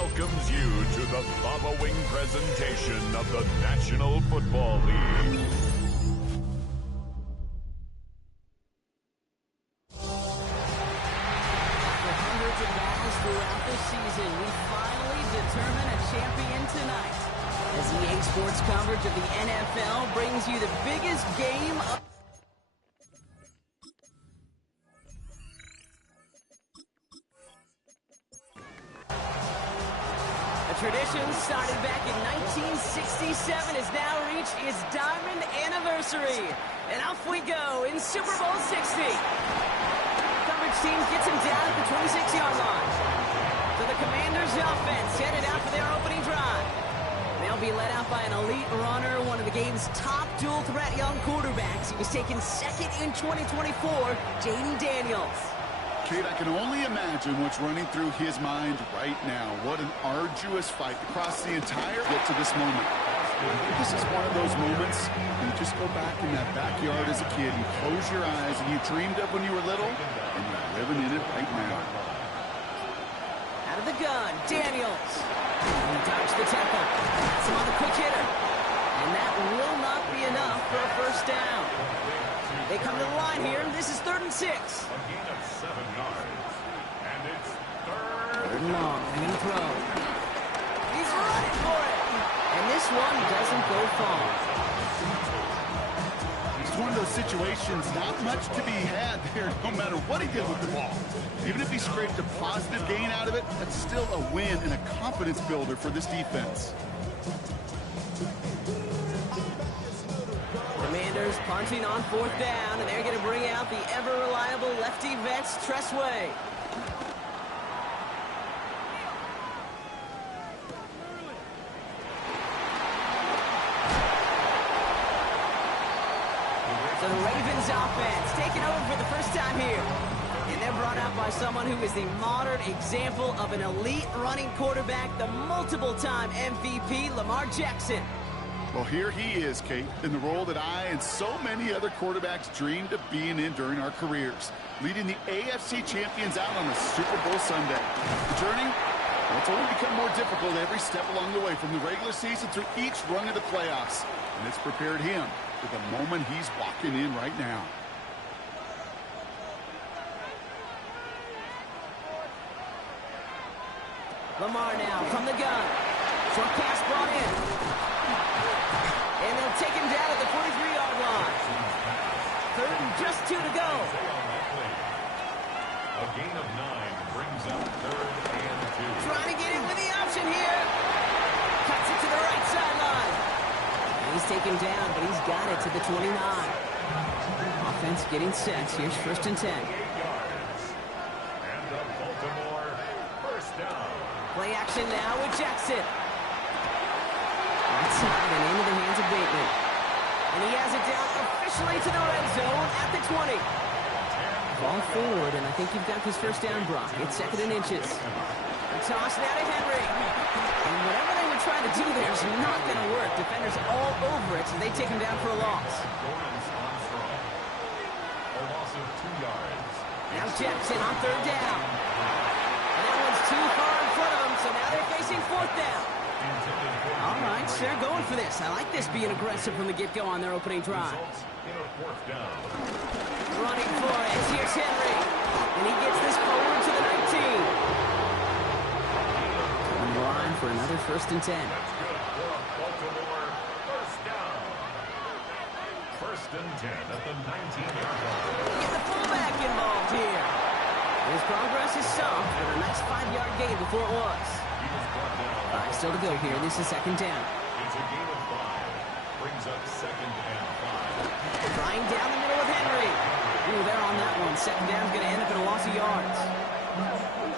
welcomes you to the following presentation of the National Football League. After hundreds of battles throughout the season, we finally determine a champion tonight. As EA Sports coverage of the NFL brings you the biggest game of tradition started back in 1967 has now reached its diamond anniversary. And off we go in Super Bowl 60. Coverage team gets him down at the 26-yard line. So the Commanders' offense headed out for their opening drive. They'll be led out by an elite runner, one of the game's top dual-threat young quarterbacks. He was taken second in 2024, Jayden Daniels. Kate, I can only imagine what's running through his mind right now. What an arduous fight across the entire get to this moment. This is one of those moments when you just go back in that backyard as a kid, you close your eyes and you dreamed of when you were little, and you're living in it right now. Out of the gun, Daniels. He dodged the tackle. That's him on the quick hitter. And that will not be enough for a first down. They come to the line here. This is 3rd and 6. A gain of 7 yards. And it's third and long. They're going to throw. He's running for it. And this one doesn't go far. It's one of those situations, not much to be had there, no matter what he did with the ball. Even if he scraped a positive gain out of it, that's still a win and a confidence builder for this defense. Commanders punting on 4th down, and they're going to bring out the ever-reliable lefty vets, Tressway. So the Ravens offense taking over for the first time here. And they're brought out by someone who is the modern example of an elite running quarterback, the multiple-time MVP, Lamar Jackson. Well, here he is, Kate, in the role that I and so many other quarterbacks dreamed of being in during our careers, leading the AFC champions out on a Super Bowl Sunday. The journey, well, it's only become more difficult every step along the way, from the regular season through each run of the playoffs. And it's prepared him for the moment he's walking in right now. Lamar now from the gun. Short pass brought in. And they'll take him down at the 43-yard line. 3rd and just 2 to go. A gain of 9 brings up 3rd and 2. Trying to get in with the option here. Cuts it to the right sideline. He's taken down, but he's got it to the 29. Offense getting set. Here's 1st and 10. And the Baltimore first down. Play action now with Jackson. Outside and into the hands of Bateman. And he has it down officially to the red zone at the 20. Ball forward, and I think you've got this first down, Brock. It's 2nd and inches. A toss now to Henry. And whatever they were trying to do there is not going to work. Defenders all over it, so they take him down for a loss. A loss of 2 yards. Now Jackson on 3rd down. And that one's too far in front of him, so now they're facing 4th down. All right, they're going for this. I like this being aggressive from the get-go on their opening drive. In a 4th down. Running for it. Here's Henry. And he gets this forward to the 19. On the line for another 1st and 10. That's good for a Baltimore first down. 1st and 10 at the 19-yard line. Get the fullback involved here. His progress is soft, but a nice 5-yard gain before it was. He was brought down. 5 still to go here. This is 2nd down. It's a gain of 5. Brings up 2nd and 5. Trying down the middle with Henry. Ooh, they're on that one. 2nd down's going to end up in a loss of yards.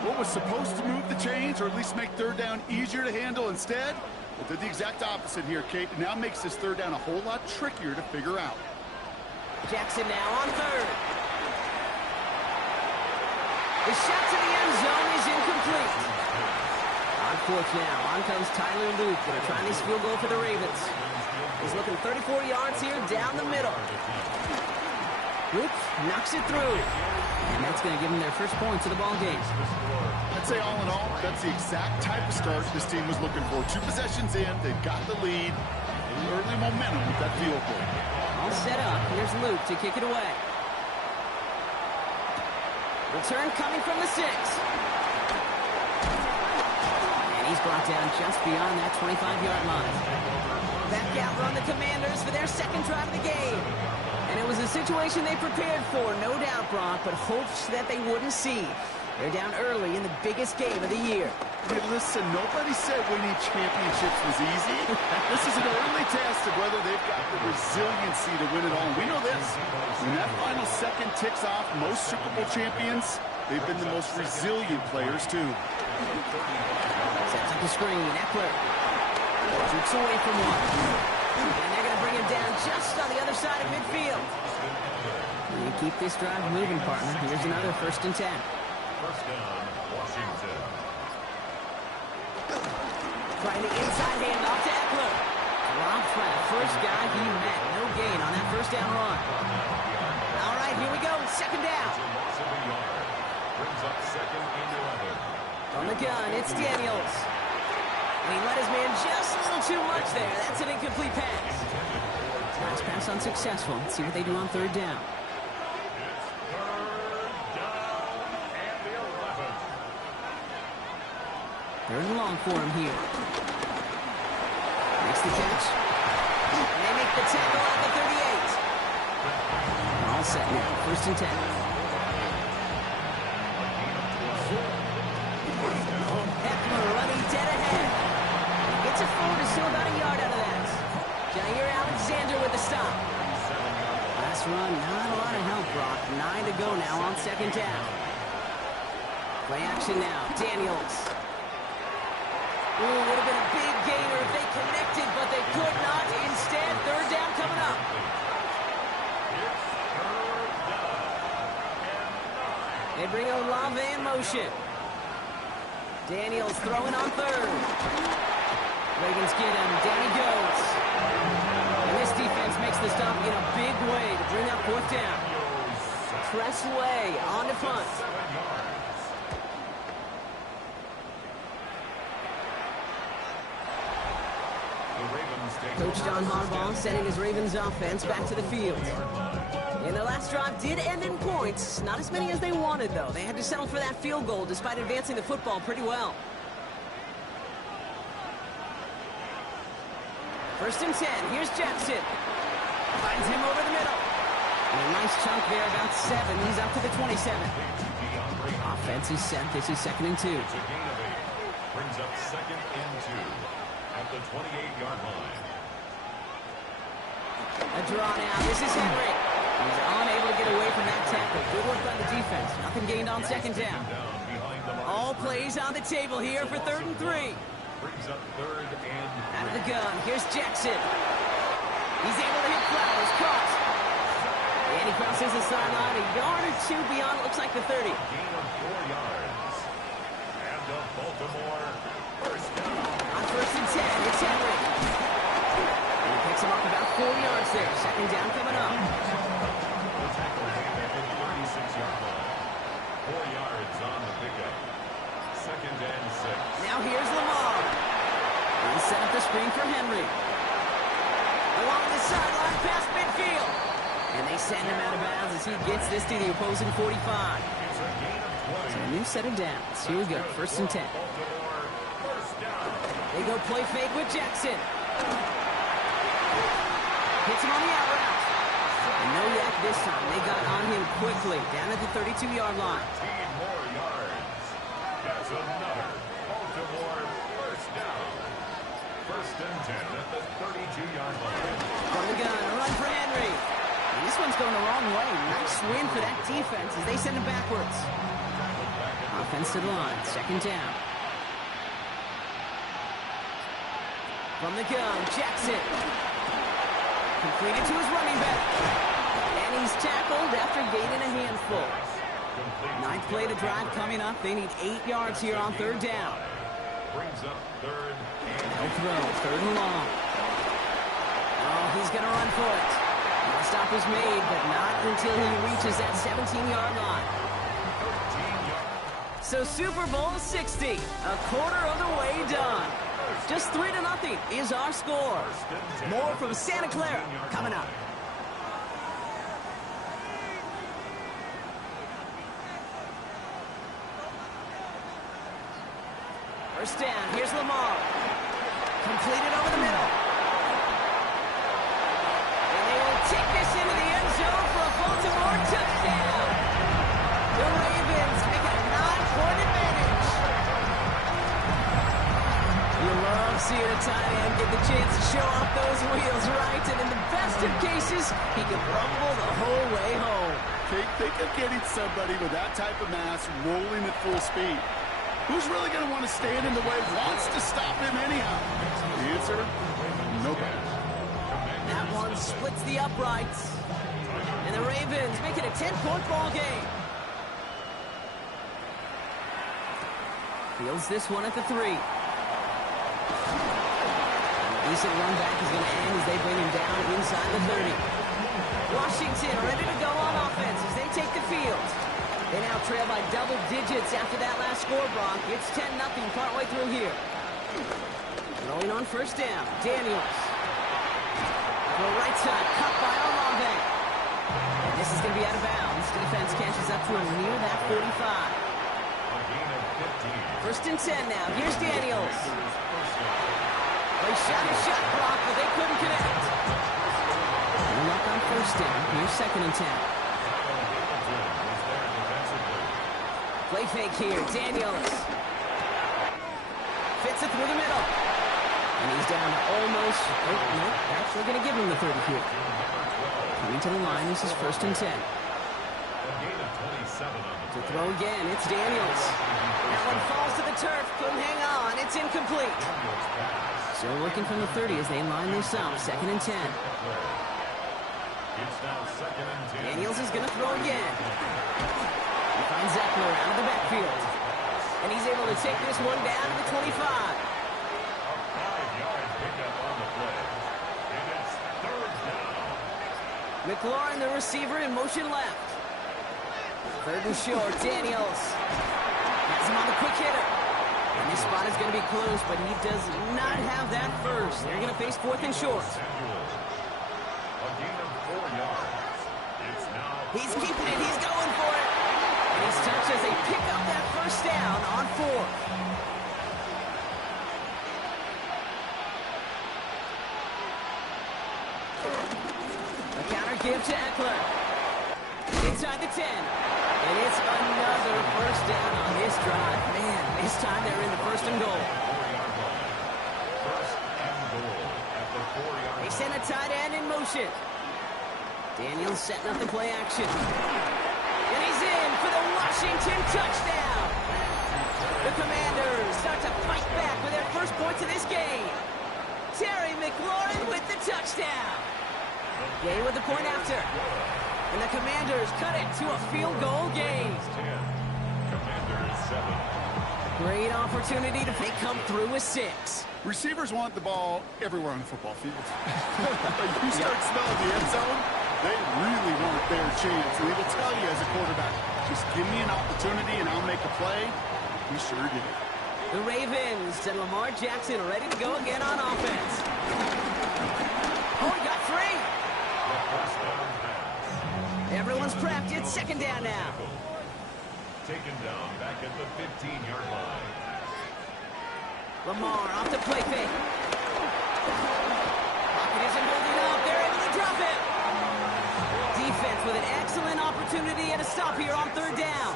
What was supposed to move the chains, or at least make 3rd down easier to handle instead, well, did the exact opposite here, Kate. It now makes this 3rd down a whole lot trickier to figure out. Jackson now on 3rd. The shot to the end zone is incomplete. On 4th now. On comes Tyler Luke. Going to try this field goal for the Ravens. He's looking 34 yards here down the middle. Luke knocks it through. And that's going to give them their first points of the ball game. I I'd say all in all, that's the exact type of start this team was looking for. 2 possessions in, they've got the lead. Early momentum with that field goal. All set up. Here's Luke to kick it away. Return coming from the 6. And he's brought down just beyond that 25-yard line. Back out run the Commanders for their second drive of the game. And it was a situation they prepared for, no doubt, Brock, but hopes that they wouldn't see. They're down early in the biggest game of the year. Hey, listen, nobody said winning championships was easy. This is an early test of whether they've got the resiliency to win it all. We know this. When that final second ticks off, most Super Bowl champions, they've been the most resilient players, too. Sets up the screen. Eckler shoots away from one. And they're going to bring him down just on the other side of midfield. You keep this drive moving, partner. Here's another 1st and 10. First down, Washington. Trying the inside handoff to Eckler. Dropped by the first guy he met. No gain on that first down run. All right, here we go. Second down. Loss of a yard. Brings up 2nd and 11. From the gun, it's Daniels. And he let his man just a little too much there. That's an incomplete pass. Last pass unsuccessful. Let's see what they do on 3rd down. Third and long for him here. Makes the catch. And they make the tackle at the 38. All set now. 1st and 10. Eckler running dead ahead. He gets it forward to still about a yard out of that. Jair Alexander with the stop. Last run, not a lot of help, Brock. 9 to go now on 2nd down. Play action now. Daniels. Ooh, would have been a big gainer if they connected, but they could not. Instead, 3rd down coming up. They bring Olave in motion. Daniels throwing on 3rd. Ravens get him. Down he goes. And this defense makes the stop in a big way to bring up 4th down. Press away on the punt. Coach John Harbaugh sending his Ravens offense back to the field. And their last drive did end in points. Not as many as they wanted, though. They had to settle for that field goal despite advancing the football pretty well. 1st and 10. Here's Jackson. Finds him over the middle. And a nice chunk there, about 7. He's up to the 27. Offense is set. This is 2nd and 2. Brings up 2nd and 2 at the 28-yard line. A draw now. This is Henry. He's unable to get away from that tackle. Good work by the defense. Nothing gained on 2nd down. All plays on the table here for 3rd and 3. Brings up 3rd and out of the gun. Here's Jackson. He's able to hit Flowers. Cross. And he crosses the sideline a yard or 2 beyond. Looks like the 30. gain of 4 yards. And the Baltimore first down. On 1st and 10, it's Henry. And he picks him up about 4 yards there. 2nd down coming up. The tackle came at the 36-yard line. 4 yards on the pickup. 2nd and 6. Now here's Lamar. He set up the screen for Henry. Along the sideline past midfield. And they send him out of bounds as he gets this to the opposing 45. It's a gain of 20. So a new set of downs. Here we go. 1st and 10. Baltimore first down. They go play fake with Jackson. Hits him on the out route. And no yak this time. They got on him quickly. Down at the 32-yard line. 15 more yards. That's another Baltimore first down. 1st and 10 at the 32-yard line. From the gun, a run for Henry. And this one's going the wrong way. Nice win for that defense as they send him backwards. Offense to the line. 2nd down. From the gun, Jackson. Completed to his running back. And he's tackled after gaining a handful. 9th play of the drive coming up. They need 8 yards here on 3rd down. Brings up 3rd and No throw. 3rd and long. Oh, he's going to run for it. And the stop is made, but not until he reaches that 17-yard line. 13 yards. So Super Bowl 60, a quarter of the way done. Just 3-0 is our score. More from Santa Clara coming up. First down, here's Lamar. Completed over the middle. And they will take this into the end zone for a Baltimore touchdown. The Ravens make it a 9-point advantage. You love seeing a tight end get the chance to show off those wheels, right? And in the best of cases, he can rumble the whole way home. Think of getting somebody with that type of mass rolling at full speed. Who's really going to want to stand in the way, wants to stop him anyhow? The answer, nobody. That one splits the uprights. And the Ravens make it a 10-point ball game. Fields this one at the 3. A decent run back is going to end as they bring him down inside the 30. Washington ready to go on offense as they take the field. They now trail by double digits after that last score, Brock. It's 10-0 partway through here. Throwing on first down, Daniels. To the right side, cut by Olave. And this is going to be out of bounds. Defense catches up to him near that 45. First and 10 now. Here's Daniels. They shot a shot, Brock, but they couldn't connect. And luck on first down. Here's second and 10. Play fake here, Daniels. Fits it through the middle. And he's down to almost, no, actually going to give him the 30 here. Coming to the line, this is first and 10. To throw again, it's Daniels. That one falls to the turf, couldn't hang on, it's incomplete. Still working from the 30 as they line this up, second and 10. Daniels is going to throw again. He finds Zeppler out of the backfield. And he's able to take this one down to the 25. A 5-yard pickup on the play. And it's third down. McLaurin, the receiver, in motion left. Third and short, Daniels. Has him on the quick hitter. And this spot is going to be close, but he does not have that first. They're going to face fourth and short. A gain of 4 yards. It's now He's keeping it. He's going for it. And he's touched as they pick up that first down on 4. A counter give to Eckler. Inside the 10. And it's another first down on this drive. Man, this time they're in the first and goal. 4-yard line. First and goal at the 4-yard They line. send a tight end in motion. Daniels setting up the play action. And he's in for the Washington touchdown. The Commanders start to fight back with their first points of this game. Terry McLaurin with the touchdown. Gay with the point after. And the Commanders cut it to a field goal game. 10. Commanders 7. Great opportunity to come through with 6. Receivers want the ball everywhere on the football field. You start smelling the end zone, they really want their chance. And they will tell you as a quarterback, just give me an opportunity and I'll make a play. He sure did. The Ravens and Lamar Jackson are ready to go again on offense. Oh, he got 3. First down pass. Everyone's prepped. It's second down now. Taken down back at the 15-yard line. Lamar off the play fake. Pocket isn't holding up. They're able to drop it. Defense with an excellent opportunity and a stop here on third down. A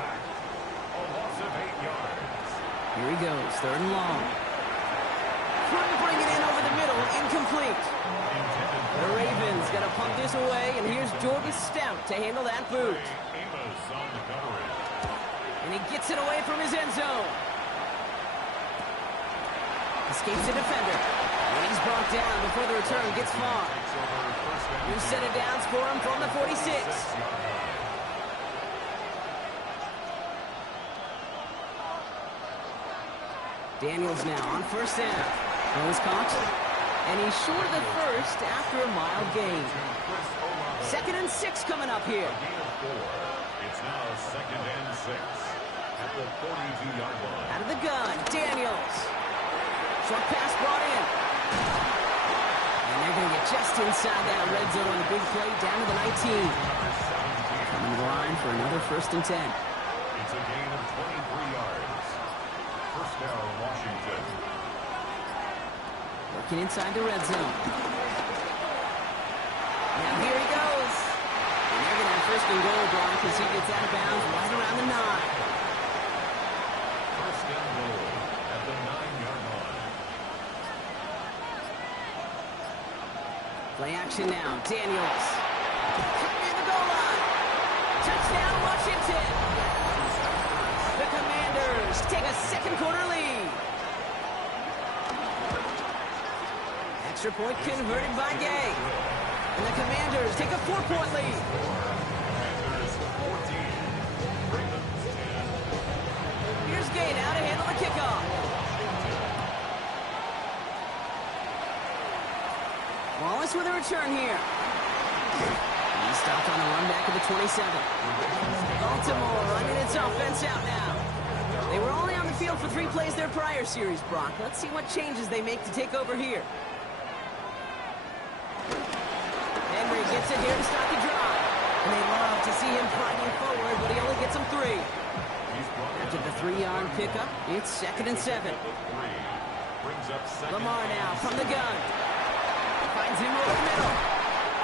loss of 8 yards. Here he goes, third and long. Couldn't bring it in over the middle. Incomplete. The Ravens got to pump this away, and here's Jordan Stout to handle that boot. Amos on the coverage. And he gets it away from his end zone. Escapes the defender. And he's brought down before the return gets far. New set of downs for him from the 46. Daniels now on first down. Throws caught. And he's short of the first after a mild gain. Second and 6 coming up here. Gain of 4. It's now second and 6. at the 42-yard line. Out of the gun, Daniels. Short pass brought in. And they're going to get just inside that red zone on the big play, down to the 19. Coming to the line for another 1st and 10. It's a gain of 23 yards. First down, Washington. Working inside the red zone. Now here he goes. And they're going to have 1st and goal, Brock, as he gets out of bounds right around the 9. First and goal at the 9-yard line. Play action now. Daniels. Coming in the goal line. Touchdown, Washington. The Commanders take a 2nd quarter lead. Extra point converted by Gay. And the Commanders take a 4-point lead. Commanders 14. Ravens 10. Here's Gay now to handle the kickoff. Wallace with a return here. He's stopped on the run back of the 27. Baltimore running its offense out now. They were only on the field for 3 plays their prior series, Brock. Let's see what changes they make to take over here. Henry gets it here to start the drive. And they love to see him driving forward, but he only gets them 3. After the 3-yard pickup, it's 2nd and 7. Brings up second. Lamar now from the gun. Finds him over the middle.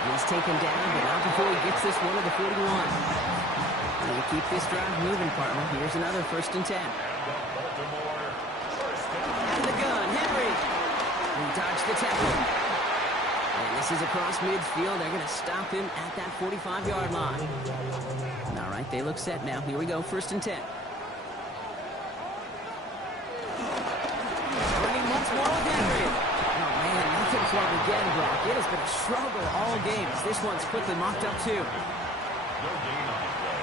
He's taken down, but not before he gets this one to the 41. We'll keep this drive moving, partner. Here's another 1st and 10. Baltimore. First down. Out of the gun, Henry. He dodged the tackle. And this is across midfield. They're going to stop him at that 45-yard line. All right, they look set now. Here we go, 1st and 10. Running once more with Henry. Oh, man, nothing for him again, Brock. It has been a struggle all game. This one's quickly mocked up, too. No gain on the play.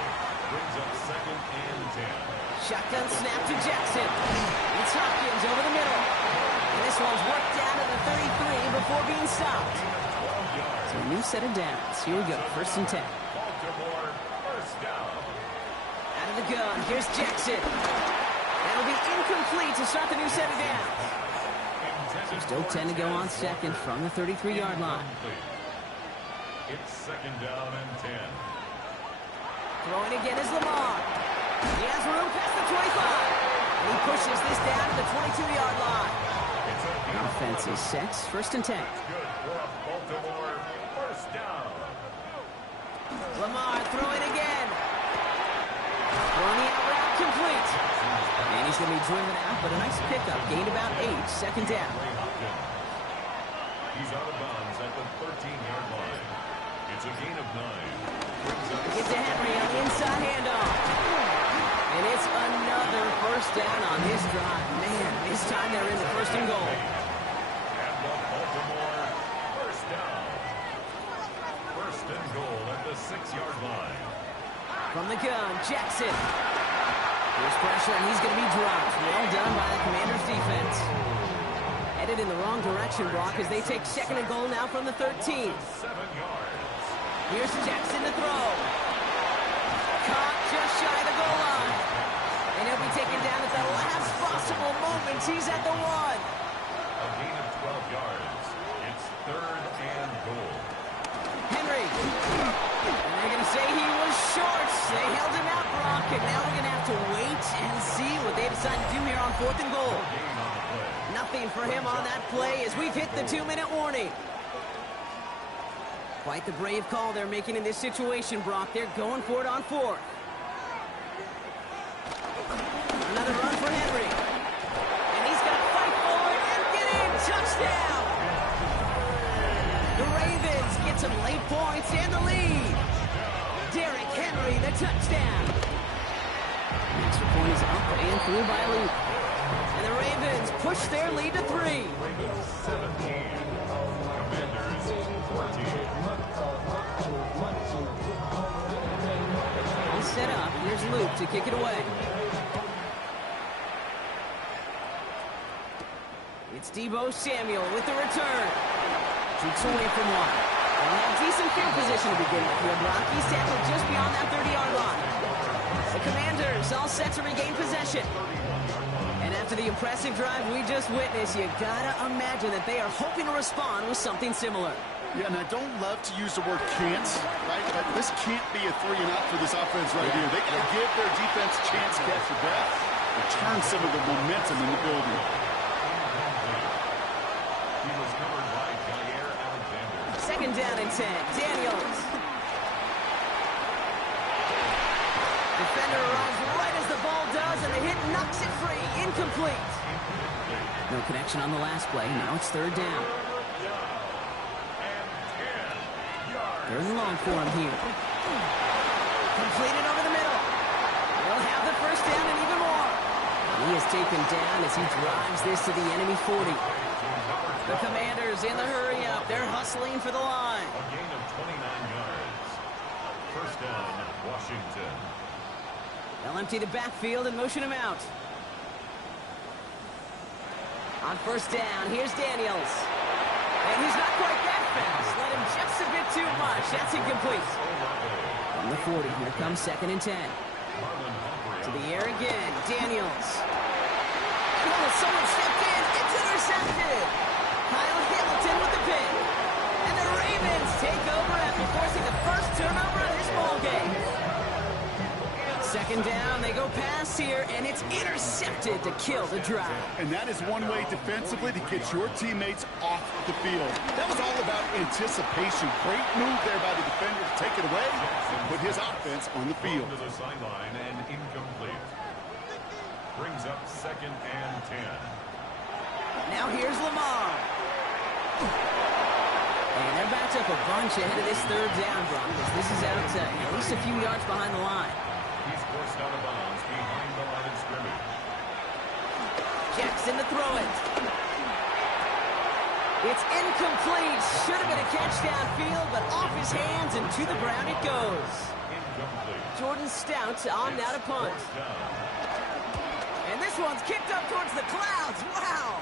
Brings up 2nd and 10. Shotgun snap to Jackson. It's Hopkins over the middle. And this one's worked down to the 33 before being stopped. 12 yards. So a new set of downs. Here we go, 1st and 10. Baltimore. First down. Out of the gun, here's Jackson. That'll be incomplete to start the new set of downs. So still 10 to go on 2nd from the 33-yard line. It's 2nd down and 10. Throwing again is Lamar. He has room past the 25. And he pushes this down to the 22-yard line. Offense is set, 1st and 10. Good for a Baltimore first down. Lamar throwing again. Throwing the out route complete. And he's going to be driven out, but a nice pickup. Gained about 8, 2nd down. Ray Hopkins. He's out of bounds at the 13-yard line. It's a gain of 9. Brings up Gets to Henry on the inside handoff. And it's another 1st down on this drive. Man, this time they're in the 1st and goal. And the Baltimore first down. 1st and goal at the 6-yard line. From the gun, Jackson. Here's pressure, and he's going to be dropped. Well done by the Commanders' defense. Headed in the wrong direction, Brock, as they take 2nd and goal now from the 13. 7 yards. Here's Jackson to throw. Caught just shy of the goal line. And he'll be taken down at the last possible moment. He's at the 1. A gain of 12 yards. It's 3rd and goal. Henry. And they're going to say he was short. They held him out, Brock, and now we're going to have to wait and see what they decide to do here on 4th and goal. Gain on the play. Nothing for him on that play as we've hit the 2-minute warning. Quite the brave call they're making in this situation, Brock. They're going for it on 4th. Another run for Henry. And he's going to fight forward and get in. Touchdown! The Ravens get some late points and the lead. Derrick Henry, the touchdown. Extra point is up and through by Luke. And the Ravens push their lead to 3. Ravens 17. Commanders 14. All set up. Here's Luke to kick it away. It's Deebo Samuel with the return. Shoots away from 1. They'll have decent field position to begin with here, Brock. He's tackled just beyond that 30-yard line. The Commanders all set to regain possession. And after the impressive drive we just witnessed, you gotta imagine that they are hoping to respond with something similar. Yeah, and I don't love to use the word can't, right? But this can't be a 3-and-out for this offense right here. They gotta give their defense a chance to catch the breath and turn some of the momentum in the building. He was covered by Jaire Alexander. Second down and 10. Daniels. Defender arrives right as the ball does, and the hit knocks it free. Incomplete. No connection on the last play. Now it's third down. Third and long for him here. Completed over the middle. They'll have the first down and even more. He is taken down as he drives this to the enemy 40. The Commanders in the hurry-up. They're hustling for the line. A gain of 29 yards. First down, Washington. They'll empty the backfield and motion him out. On first down, here's Daniels. And he's not quite that fast. Let him just a bit too much. That's incomplete. From the 40, here comes second and 10. To the air again, Daniels. Oh, someone stepped in. It's intercepted. Kyle Hamilton with the pick. And the Ravens take over after forcing the first turnover of this ballgame. Second down, they go pass here, and it's intercepted to kill the drive. And that is one way defensively to get your teammates off the field. That was all about anticipation. Great move there by the defender to take it away and put his offense on the field. To the sideline and incomplete. Brings up second and 10. Now here's Lamar. And they're backed up a bunch ahead of this third down, Broncos. This is out at least a few yards behind the line. He's forced out of bounds behind the line of scrimmage. Jackson to throw it. It's incomplete. Should have been a catch downfield, but off his hands and to the ground it goes. Incomplete. Jordan Stout on now to punt. And this one's kicked up towards the clouds. Wow.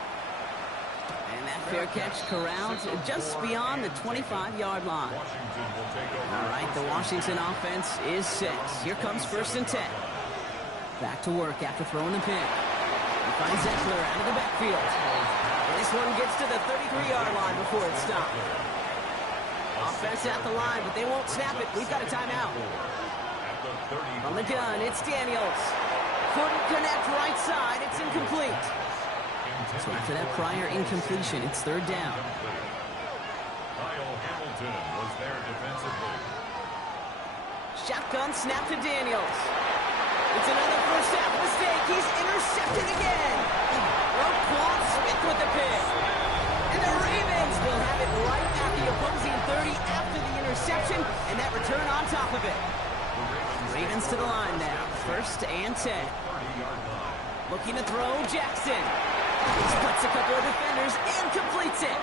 And that fair catch corralled just beyond the 25-yard line. Washington will take over. All right, the Washington offense is set. Here comes first and 10. Back to work after throwing the pick. He finds Eckler out of the backfield. And this one gets to the 33-yard line before it's stopped. Offense at the line, but they won't snap it. We've got a timeout. On the gun, it's Daniels. Couldn't connect right side. It's incomplete. So after that prior incompletion, it's third down. Kyle Hamilton was there defensively. Shotgun snap to Daniels. It's another first half mistake. He's intercepted again. Roquan Smith with the pick. And the Ravens will have it right at the opposing 30 after the interception, and that return on top of it. Ravens to the line now. First and 10. 30-yard line. Looking to throw, Jackson. He splits a couple of defenders and completes it.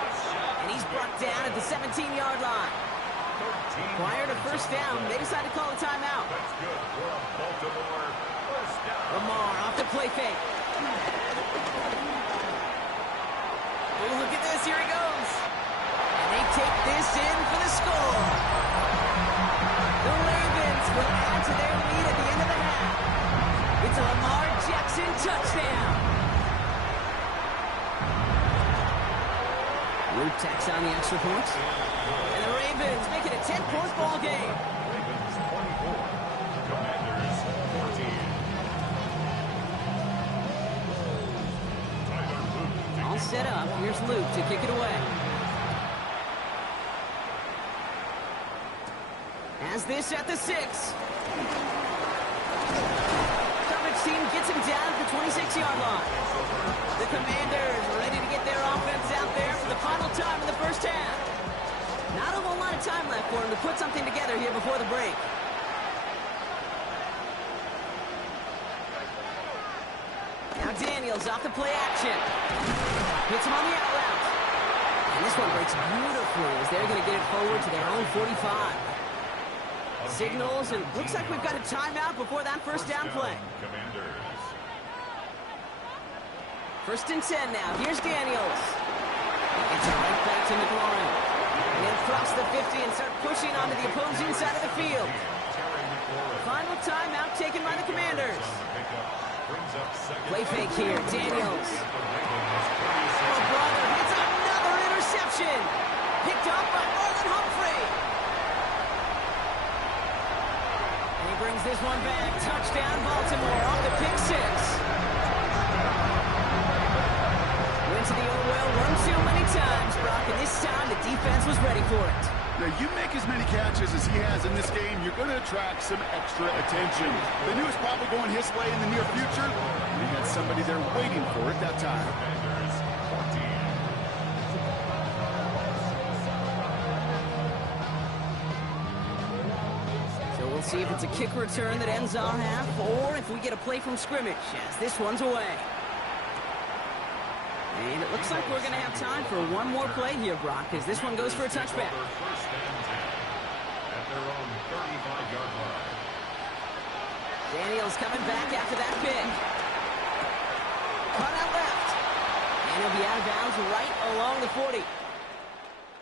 And he's brought down at the 17-yard line. Prior to first down, they decide to call a timeout. That's good for a Baltimore first down. Lamar off the play fake. Oh, look at this. Here he goes. And they take this in for the score. The Ravens will add to their lead at the end of the half. It's a Lamar Jackson touchdown. Luke tacks on the extra point. And the Ravens make it a 10-point ball game. Ravens 24. Commanders 14. Tyler Luke. All set up. Here's Luke to kick it away. Has this at the 6. Coverage team gets him down at the 26-yard line. The Commanders ready to get their offense out there for the final time in the first half. Not a whole lot of time left for him to put something together here before the break. Now Daniels off the play action. Hits him on the out route. And this one breaks beautifully as they're going to get it forward to their own 45. Signals, and looks like we've got a timeout before that first down play. Commanders. First and 10 now. Here's Daniels. It's a right back to McLaurin. And he'll cross the 50 and start pushing onto the opposing side of the field. Final timeout taken by the Commanders. Play fake here, Daniels. Oh, brother, hits another interception. Picked up by Marlon Humphrey. And he brings this one back. Touchdown, Baltimore, off the pick six. Went to the old well one too many times, Brock, and this time the defense was ready for it. Now, you make as many catches as he has in this game, you're going to attract some extra attention. They knew it was probably going his way in the near future, and he had somebody there waiting for it that time. So we'll see if it's a kick return that ends our half, or if we get a play from scrimmage, as this one's away. And it looks like we're going to have time for one more play here, Brock, as this one goes for a touchback. First and 10 at their own 35-yard line. Daniels coming back after that pick. Cut out left. And he'll be out of bounds right along the 40.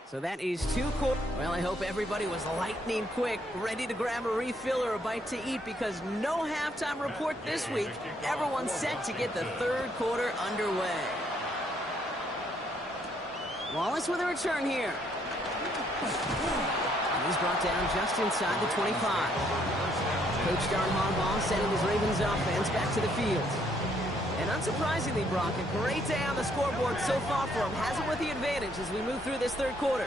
So that is two quarters. Well, I hope everybody was lightning quick, ready to grab a refill or a bite to eat, because no halftime report this week. Everyone's set to get the third quarter underway. Wallace with a return here. And he's brought down just inside the 25. Coach John Harbaugh sending his Ravens offense back to the field. And unsurprisingly, Brock, a great day on the scoreboard so far for him. Has him with the advantage as we move through this third quarter.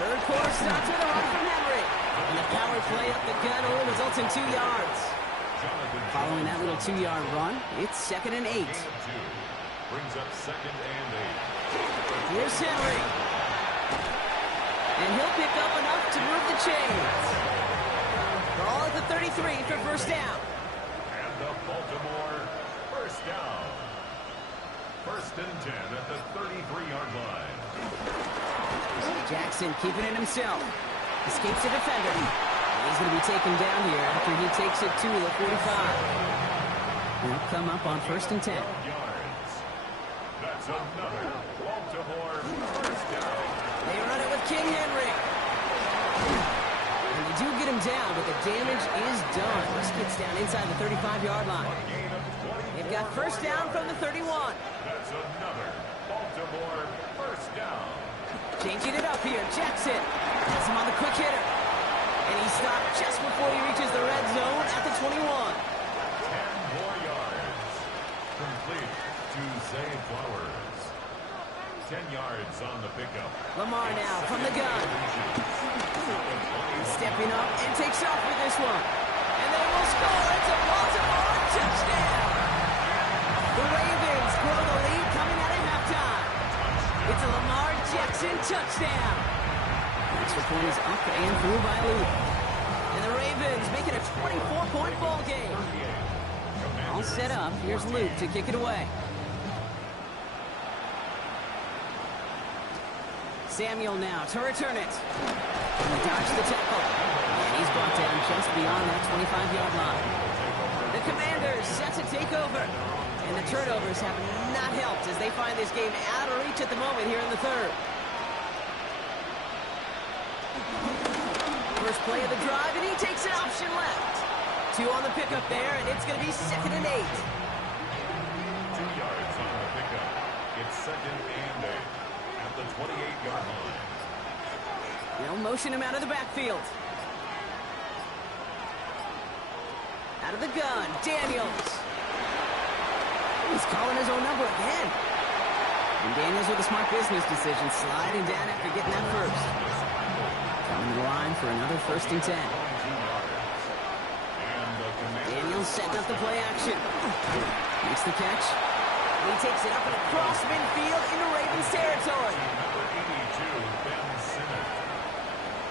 Third quarter starts with a run from Henry. And the power play up the gun only results in 2 yards. Following that little 2-yard run, it's 2nd and 8. Brings up 2nd and 8. Here's Henry. And he'll pick up enough to move the chains. Ball at the 33 for first down. And the Baltimore first down. 1st and 10 at the 33-yard line. Jackson keeping it himself. Escapes the defender. He's going to be taken down here after he takes it to the 45. He'll come up on 1st and 10. Yards. That's another Baltimore first down. They run it with King Henry. And they do get him down, but the damage is done. This gets down inside the 35-yard line. They've got first down from the 31. That's another Baltimore first down. Changing it up here. Jackson has him on the quick hitter. And he stopped just before he reaches the red zone at the 21. 10 more yards. Complete to Zay Flowers. 10 yards on the pickup. Lamar now from the gun. Stepping up and takes off with this one. And they will score. It's a Baltimore touchdown. The Ravens grow the lead coming out of halftime. It's a Lamar Jackson touchdown. Extra point is up and through by Luke. And the Ravens make it a 24-point ball game. All set up. Here's Luke to kick it away. Samuel now to return it. And he dodged the tackle. And he's brought down just beyond that 25-yard line. The Commanders set to take over. And the turnovers have not helped as they find this game out of reach at the moment here in the third. First play of the drive, and he takes an option left. 2 on the pickup there, and it's going to be 2nd and 8. 2 yards on the pickup. It's 2nd and 8 at the 28-yard line. They'll motion him out of the backfield. Out of the gun, Daniels. He's calling his own number again. And Daniels with a smart business decision, sliding down after getting that first. Coming to the line for another 1st and 10. Daniels setting up the play action. Makes the catch. He takes it up and across midfield into Ravens territory. Number 82, Ben Simmons.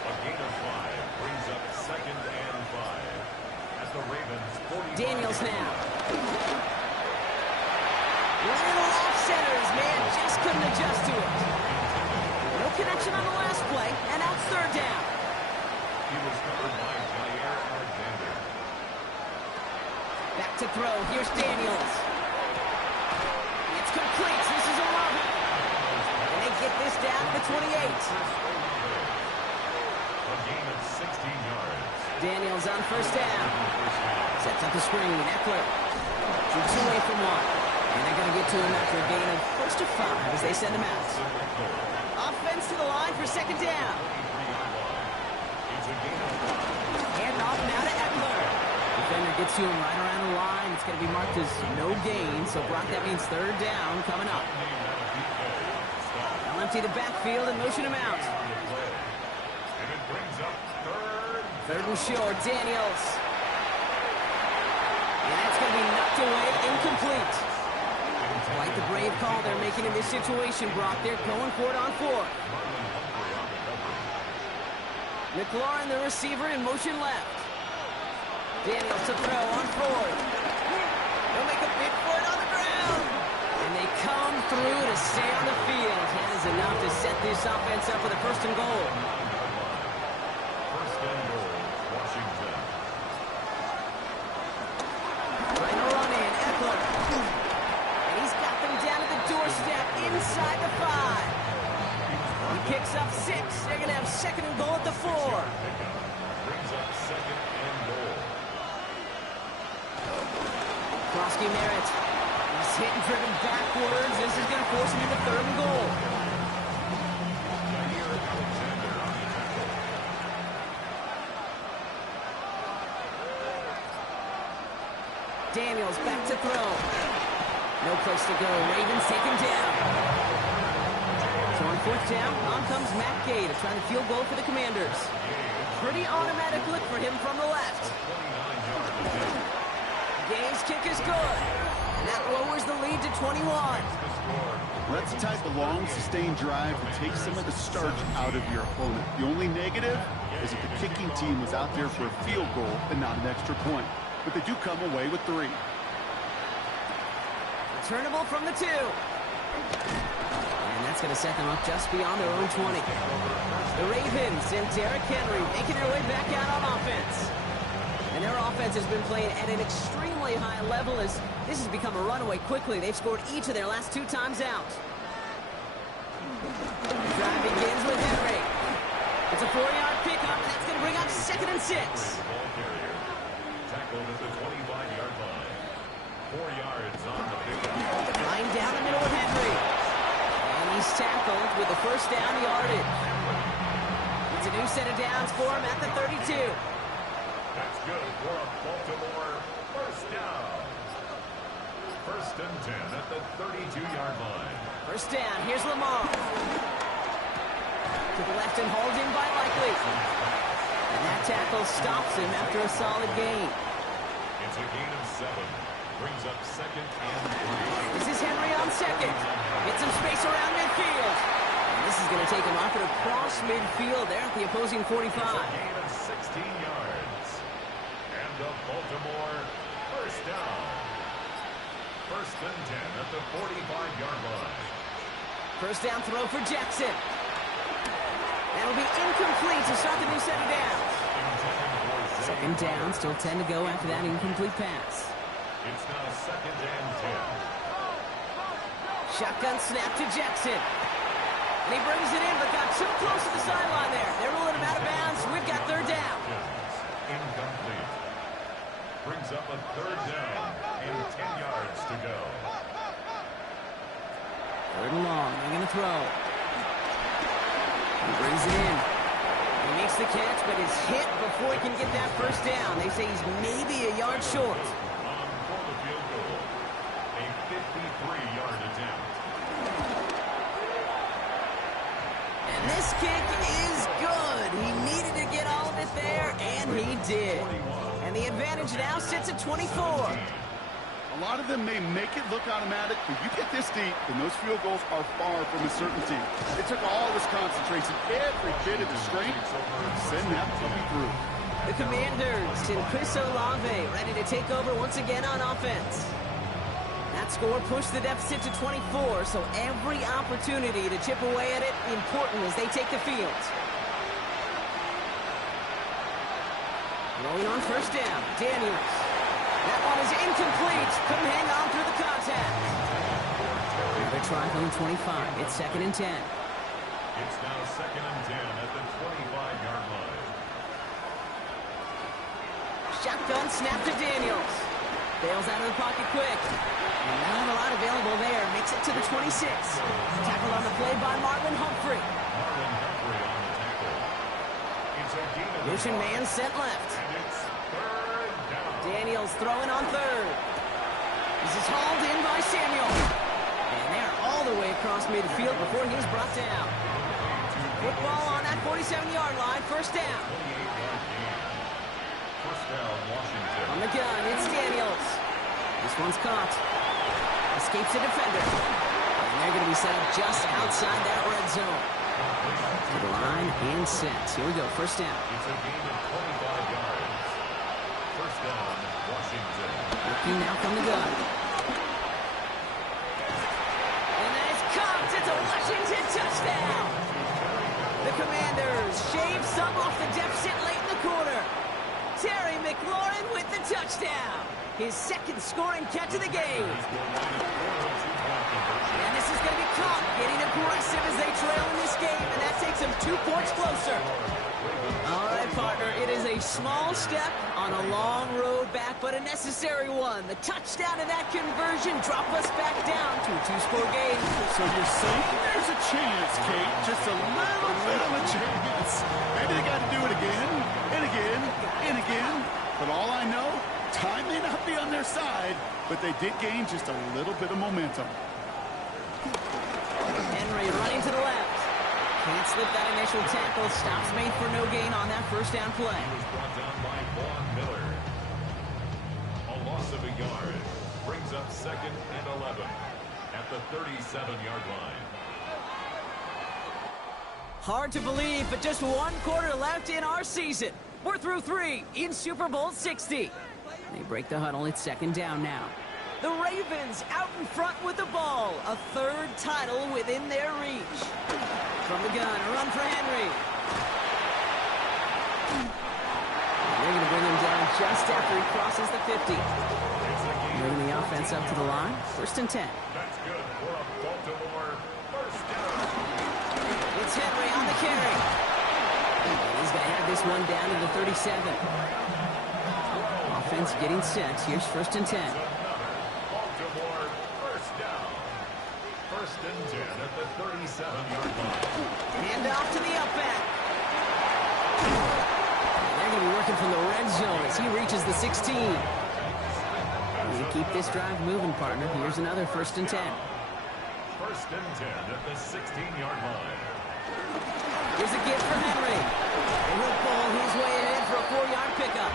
A gain of 5 brings up 2nd and 5 at the Ravens 45. Daniels now. Little off centers, man, just couldn't adjust to it. No connection on the last play, and now it's 3rd down. He was covered by Jair Alexander. Back to throw, here's Daniels. It's complete, this is 11. And they get get this down to the 28. A gain of 16 yards. Daniels on first down. Sets up the screen. Eckler shoots away from one. And they're going to get to him after a gain of first to 5 as they send him out. Offense to the line for second down. Handing off now to Eckler. Defender gets to him right around the line. It's going to be marked as no gain. So, Brock, that means third down coming up. They'll empty the backfield and motion him out. And it brings up Third and short, Daniels. And that's going to be knocked away, incomplete. Quite the brave call they're making in this situation, Brock. They're going for it on fourth. McLaurin, the receiver, in motion left. Daniels to throw on fourth. They'll make a big for it on the ground. And they come through to stay on the field. That is enough to set this offense up with a first and goal. First and goal, Washington. Trying to run in, Eckler. And he's got them down at the doorstep inside the 5. He picks up 6. They're going to have second and goal at the 4. Brings up second and goal. Krosky Merritt. He's hit and driven backwards. This is going to force him into third and goal. Jair Alexander on the tackle. Daniels back to throw. No place to go. Ravens take him down. So on fourth down, on comes Matt Gay to try the field goal for the Commanders. Pretty automatic look for him from the left. 29-yard attempt. Gay's kick is good. And that lowers the lead to 21. That's the type of long, sustained drive that takes some of the starch out of your opponent. The only negative is that the kicking team was out there for a field goal and not an extra point. But they do come away with 3. Returnable from the 2. And that's going to set them up just beyond their own 20. The Ravens and Derrick Henry making their way back out on offense. And their offense has been playing at an extremely high level as this has become a runaway quickly. They've scored each of their last 2 times out. The drive begins with Henry. It's a 4-yard pickup, and that's going to bring up second and 6. Ball carrier. Tackled at the 25-yard line. 4 yards on the pickup. Line down the middle with Henry. And he's tackled with the first down yardage. It's a new set of downs for him at the 32. That's good for a Baltimore first down. First and 10 at the 32-yard line. First down, here's Lamar. To the left and hauled in by Likely. And that tackle stops him after a solid gain. It's a gain of 7. Brings up second and 3. This is Henry on second. Get some space around midfield. And this is going to take him off and across midfield there at the opposing 45. It's a gain of 16 yards. And a Baltimore first down. First and 10 at the 45-yard line. First down throw for Jackson. That'll be incomplete to start the new set of downs. Second down, still 10 to go after that incomplete pass. It's now second and 10. Shotgun snap to Jackson. And he brings it in, but got too close to the sideline there. They're ruling him out of bounds. We've got third down. Incomplete. Brings up a third down and 10 yards to go. Third and long. They're going to throw. He brings it in. He makes the catch, but is hit before he can get that first down. They say he's maybe a yard short. On for the field goal. A 53-yard attempt. And this kick is good. He needed to get all of it there, and he did. And the advantage now sits at 24. A lot of them may make it look automatic, but you get this deep, and those field goals are far from a certainty. It took all this concentration, every bit of the strength, to send that puppy through. The Commanders and Chris Olave ready to take over once again on offense. That score pushed the deficit to 24, so every opportunity to chip away at it important as they take the field. Rolling on first down, Daniels. That one is incomplete. Couldn't hang on through the contact. Another try from the 25. It's second and 10. It's now 2nd and 10 at the 25-yard line. Shotgun snap to Daniels. Bails out of the pocket quick. And not a lot available there. Makes it to the 26. Tackled on the play by Marlon Humphrey. Marlon Humphrey on the tackle. It's a gain of Motion man sent left. and it's 3rd down. Daniels throwing on 3rd. This is hauled in by Samuel. And they're all the way across midfield before he's brought down. Football on that 47-yard line. First down. 28-yard gain. First down, Washington. On the gun, it's Daniels. This one's caught. Escapes the defender. And they're going to be set up just outside that red zone. To the line and set. Here we go, first down. It's a gain of 25 yards. First down, Washington. Looking now from the gun. And that is caught. It's a Washington touchdown. The Commanders shave some off the deficit late in the quarter. Terry McLaurin with the touchdown. His second scoring catch of the game. And this is going to be caught, getting aggressive as they trail in this game, and that takes them 2 points closer. All right, partner, it is a small step on a long road back, but a necessary one. The touchdown and that conversion drop us back down to a 2-score game. So you're saying there's a chance, Kate, just a little bit of a chance. Maybe they got to do it again, and again, and again. But all I know, time may not be on their side, but they did gain just a little bit of momentum. Henry running to the left. Can't slip that initial tackle. Stops made for no gain on that first down play. He was brought down by Vaughn Miller. A loss of a yard brings up 2nd and 11 at the 37-yard line. Hard to believe, but just 1 quarter left in our season. We're through 3 in Super Bowl 60. They break the huddle. It's 2nd down now. The Ravens out in front with the ball. A 3rd title within their reach. From the gun, a run for Henry. They're going to bring him down just after he crosses the 50. Bringing the offense up to the line. 1st and 10. That's good for a Baltimore first down. It's Henry on the carry. He's going to have this one down to the 37. Offense getting set. Here's 1st and 10. Baltimore first down. 1st and 10 at the 37-yard line. Hand off to the up back. They're going to be working from the red zone as he reaches the 16. You keep this drive moving, partner. Here's another 1st and 10. 1st and 10 at the 16-yard line. Here's a gift for Henry. And he'll pull his way ahead for a 4-yard pickup.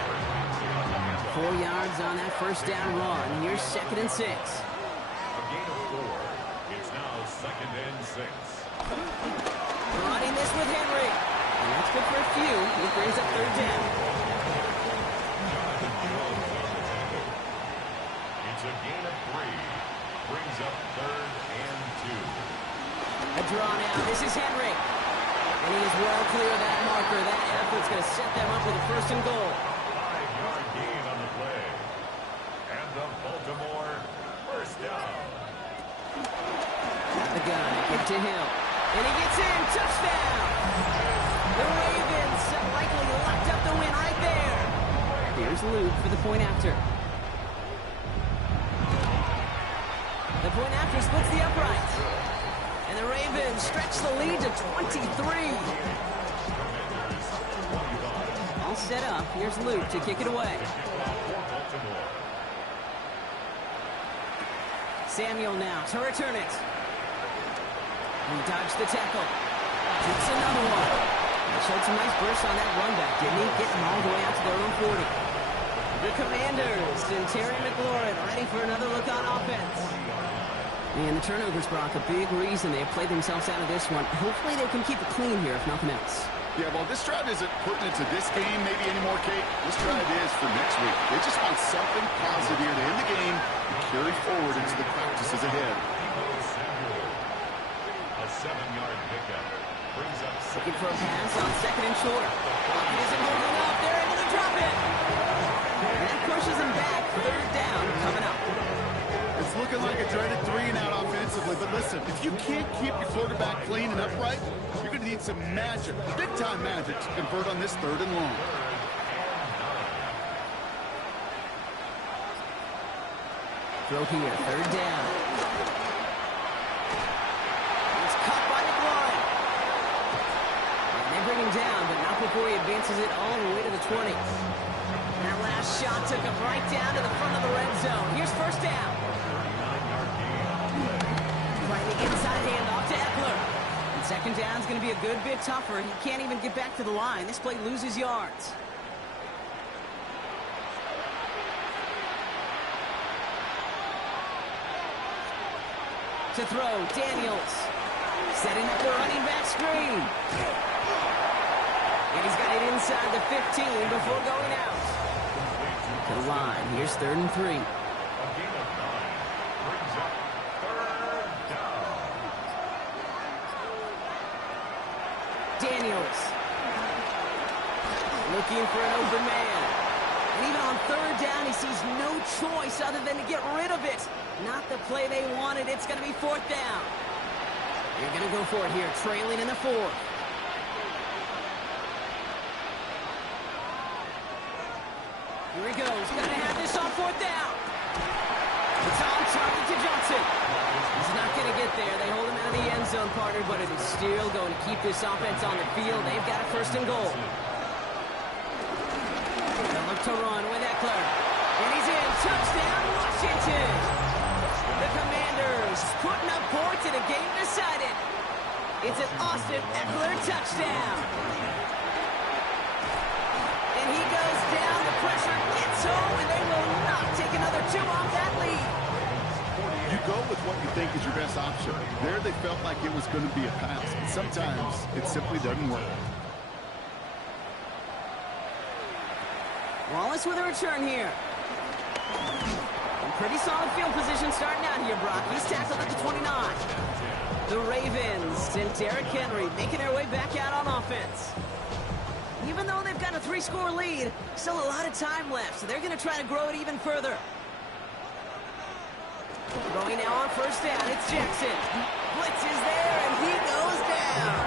4 yards on that first down run. Here's 2nd and 6. A gain of 4. It's now 2nd and 6. Running this with Henry. And that's good for a few. He brings up 3rd down. Jonathan Jones on the tackle. It's a gain of 3. Brings up 3rd and 2. A draw now. This is Henry. And he is well clear of that marker. That effort's going to set them up with a 1st and goal. 5-yard gain on the play. And the Baltimore first down. The gun, get to him. And he gets in. Touchdown! The Ravens likely locked up the win right there. Here's Luke for the point after. The point after splits the upright. And the Ravens stretch the lead to 23. All set up. Here's Luke to kick it away. Samuel now to return it. He dodged the tackle. Takes another one. He showed some nice bursts on that run back, didn't he? Getting all the way out to their own 40. The Commanders and Terry McLaurin ready for another look on offense. And the turnovers, Brock, a big reason they have played themselves out of this one. Hopefully they can keep it clean here, if nothing else. Yeah, well, this drive isn't pertinent to this game maybe anymore, Kate. This drive is for next week. They just want something positive here to end the game and carry forward into the practices ahead. A 7-yard pickup. Brings up Looking for a pass on 2nd and short. Pocket isn't moving up. They're able to drop it. And that pushes them back. 3rd down coming up. It's looking like a dreaded 3-and-out offensively, but listen, listen, if you can't keep your quarterback clean and upright, you're going to need some magic, big-time magic, to convert on this 3rd and long. Throw here, 3rd down. It's caught by McLaurin. And they bring him down, but not before he advances it all the way to the 20. That last shot took him right down to the front of the red zone. Here's 1st down. Right the inside handoff to Eckler. And 2nd down's going to be a good bit tougher. He can't even get back to the line. This play loses yards. To throw, Daniels. Setting up the running back screen. And he's got it inside the 15 before going out. To the line, here's 3rd and 3. A gain of 9 brings up 3rd down. Daniels. Looking for an open man. And even on 3rd down, he sees no choice other than to get rid of it. Not the play they wanted. It's going to be 4th down. You're going to go for it here, trailing in the 4th. Here he goes. Got to have this on 4th down. It's on target to Johnson. He's not going to get there. They hold him out of the end zone, partner, but it is still going to keep this offense on the field. They've got a 1st and goal. They'll look to run with Eckler. And he's in. Touchdown, Washington. The Commanders putting up points in a game decided. It's an Austin Eckler touchdown. And he goes down. The pressure gets home, and they will not take another 2 off that lead. You go with what you think is your best option. There they felt like it was going to be a pass, but sometimes it simply doesn't work. Wallace with a return here. Pretty solid field position starting out here, Brock. He's tackled at the 29. The Ravens and Derrick Henry making their way back out on offense. Even though they've got a 3-score lead, still a lot of time left, so they're going to try to grow it even further. Throwing now on 1st down, it's Jackson. Blitz is there, and he goes down.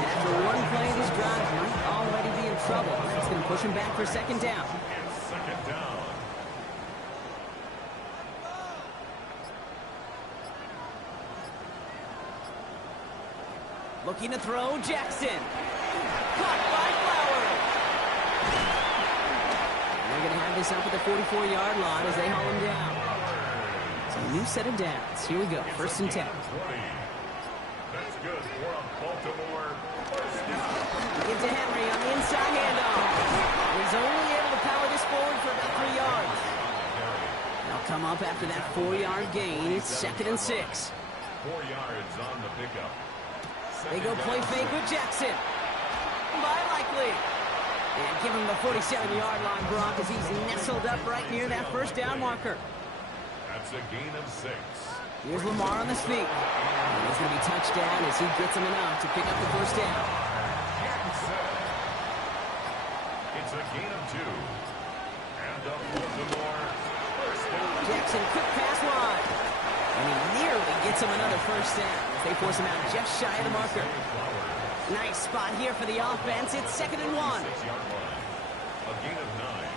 And after one play of this drive, he might already be in trouble. It's going to push him back for 2nd down. It's 2nd down. Looking to throw, Jackson. Caught by Flowers. They're going to have this up at the 44-yard line as they haul him down. So a new set of downs. Here we go, 1st and 10. That's good for a Baltimore 1st down. Into Henry on the inside handoff. He's only able to power this forward for about 3 yards. They'll come up after that 4-yard gain. It's 2nd and 6. 4 yards on the pickup. They go play fake with Jackson. By Likely. And give him the 47-yard line, Brock, as he's nestled up right near that 1st down marker. That's a gain of 6. Here's Lamar on the sneak. And he's going to be touchdown as he gets him enough to pick up the 1st down. It's a gain of 2. And a Baltimore 1st down. Jackson, quick pass wide. And he nearly gets him another 1st down. They force him out just shy of the marker. Nice spot here for the offense. It's 2nd and 1. 6-yard line. A gain of 9.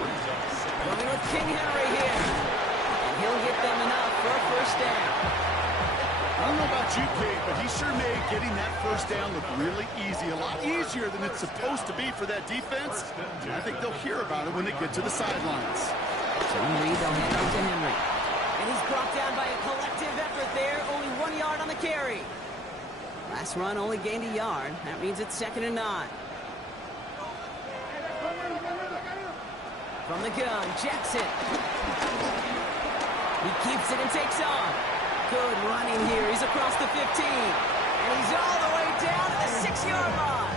Brings up 7. Running with King Henry here. And he'll get them enough for a 1st down. I don't know about you, Kate, but he sure made getting that 1st down look really easy. A lot easier than it's supposed to be for that defense. And I think they'll hear about it when they get to the sidelines. So Reed, they'll hand off to Henry. And he's brought down by a collective effort there. Only 1 yard on the carry. Last run only gained a yard. That means it's 2nd and 9. From the gun, Jackson. He keeps it and takes off. Good running here. He's across the 15. And he's all the way down to the 6-yard line.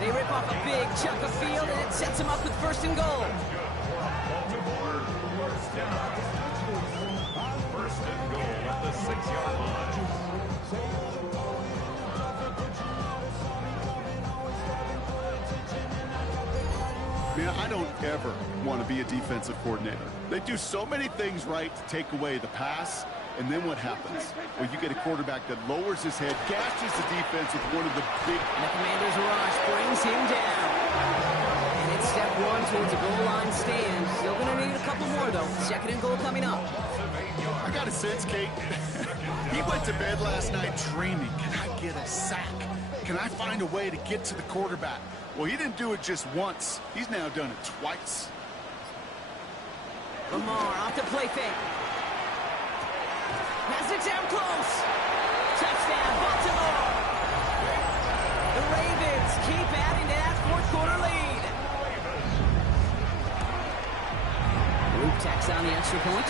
They rip off a big chunk of field, and it sets him up with 1st and goal. Baltimore 1st down. 1st and goal at the 6-yard line. Man, I don't ever want to be a defensive coordinator. They do so many things right to take away the pass, And then what happens? Well, you get a quarterback that lowers his head, gashes the defense with one of the big... The Commanders' rush brings him down. And it's step one towards a goal line stand. Still going to need a couple more, though. Second and goal coming up. I got a sense, Kate. He went to bed last night dreaming, can I get a sack? Can I find a way to get to the quarterback? Well, he didn't do it just once. He's now done it twice. Lamar off the play fake. Has it down close. Touchdown, Baltimore. The Ravens keep adding to that fourth quarter lead. Luke tacks on the extra point.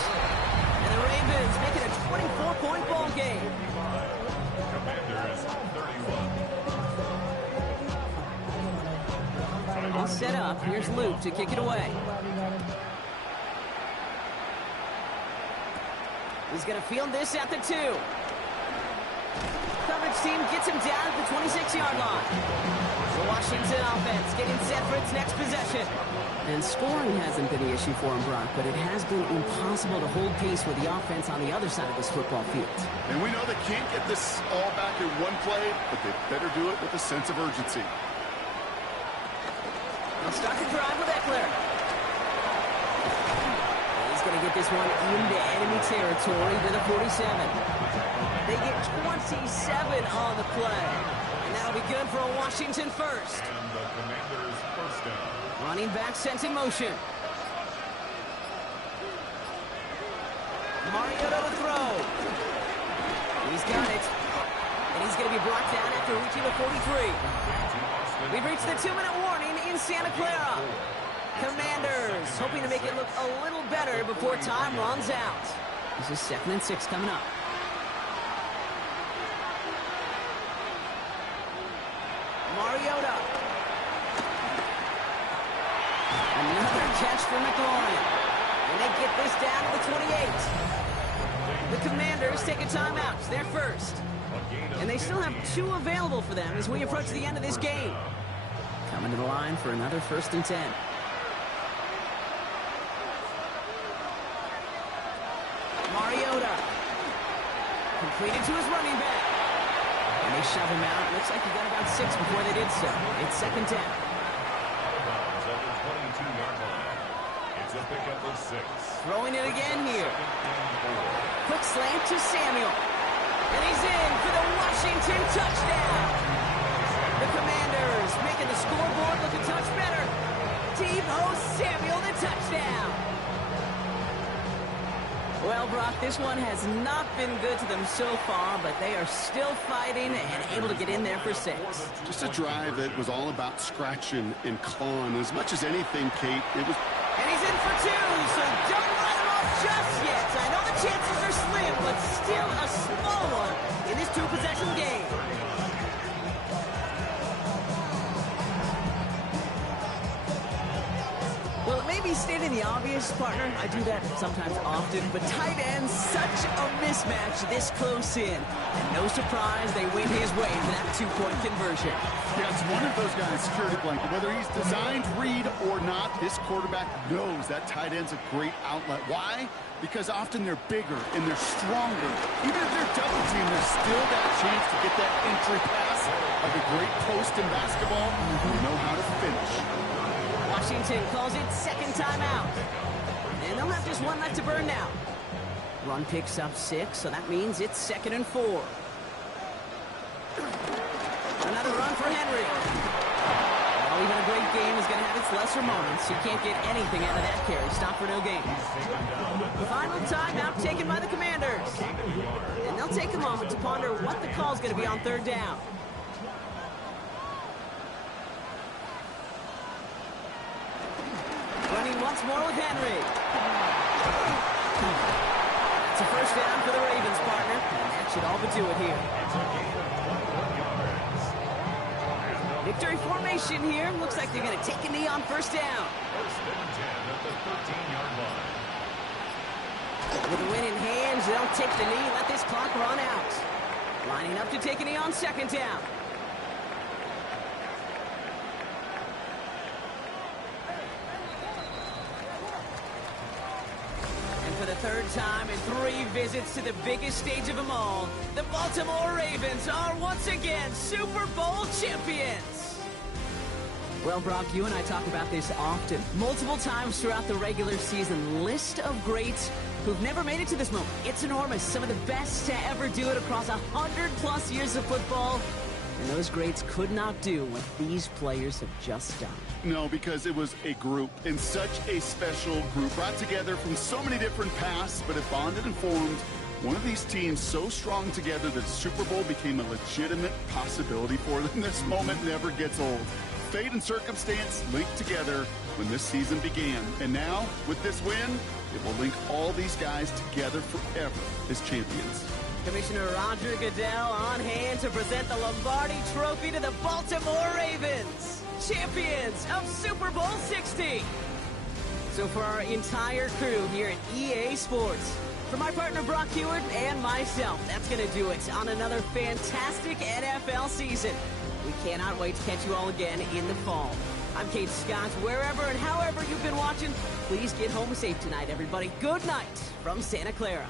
And the Ravens make it a 24-point ball game. Commanders 31. All set up. Here's Luke to kick it away. He's going to field this at the 2. Coverage team gets him down at the 26-yard line. The Washington offense getting set for its next possession. And scoring hasn't been the issue for him, Brock, but it has been impossible to hold pace with the offense on the other side of this football field. And we know they can't get this all back in one play, but they better do it with a sense of urgency. They'll start the drive with Eckler. He's going to get this one into enemy territory to the 47. They get 27 on the play. And that'll be good for a Washington first. And the Commanders first down. Running back sent in motion. Mariota to throw. He's got it. And he's going to be brought down after reaching the 43. We've reached the 2-minute warning in Santa Clara. Commanders hoping to make it look a little better before time runs out. This is 2nd and 6 coming up. Mariota. Another catch for McLaurin. And they get this down to the 28. The Commanders take a timeout. They're first. And they still have 2 available for them as we approach the end of this game. Coming to the line for another 1st and 10. Mariota. Completed to his running back. And they shove him out. Looks like he got about 6 before they did so. It's 2nd down. It's a pickup of 6. Throwing it again here. Quick slant to Samuel. And he's in for the Washington touchdown. The Commanders making the scoreboard look a touch better. Deebo Samuel, the touchdown. Well, Brock, this one has not been good to them so far, but they are still fighting and able to get in there for 6. Just a drive that was all about scratching and clawing. As much as anything, Kate, it was... And he's in for 2, so don't write him off just yet. I know the chances are slim, but still a small one in this 2-possession game. Well, it may be stating the obvious, partner. I do that sometimes often, but tight ends, such a mismatch this close in. And no surprise, they win his way to that 2-point conversion. Yeah, it's one of those guys, security blanket. Whether he's designed read or not, this quarterback knows that tight end's a great outlet. Why? Because often they're bigger and they're stronger. Even if they're double teamed, there's still that chance to get that entry pass. Like a great post in basketball, you know how to finish. Washington calls it 2nd timeout. And they'll have just 1 left to burn now. Run picks up 6, so that means it's 2nd and 4. Another run for Henry. Well, even a great game is going to have its lesser moments. You can't get anything out of that carry. Stop for no gain. Final timeout taken by the Commanders. And they'll take a moment to ponder what the call is going to be on 3rd down. Running once more with Henry. It's a 1st down for the Ravens, partner. And that should all but do it here. Victory formation here. Looks like they're going to take a knee on 1st down. 1st and 10 at the 13-yard line. With a win in hands, they'll take the knee, let this clock run out. Lining up to take a knee on 2nd down. For the third time in 3 visits to the biggest stage of them all, the Baltimore Ravens are once again Super Bowl champions. Well, Brock, you and I talk about this often, multiple times throughout the regular season. List of greats who've never made it to this moment. It's enormous. Some of the best to ever do it across 100+ years of football. And those greats could not do what these players have just done. No, because it was a group, and such a special group, brought together from so many different paths, but it bonded and formed one of these teams so strong together that the Super Bowl became a legitimate possibility for them. This moment never gets old. Fate and circumstance linked together when this season began. And now, with this win, it will link all these guys together forever as champions. Commissioner Roger Goodell on hand to present the Lombardi Trophy to the Baltimore Ravens, champions of Super Bowl 60. So for our entire crew here at EA Sports, for my partner Brock Huard and myself, that's going to do it on another fantastic NFL season. We cannot wait to catch you all again in the fall. I'm Kate Scott. Wherever and however you've been watching, please get home safe tonight, everybody. Good night from Santa Clara.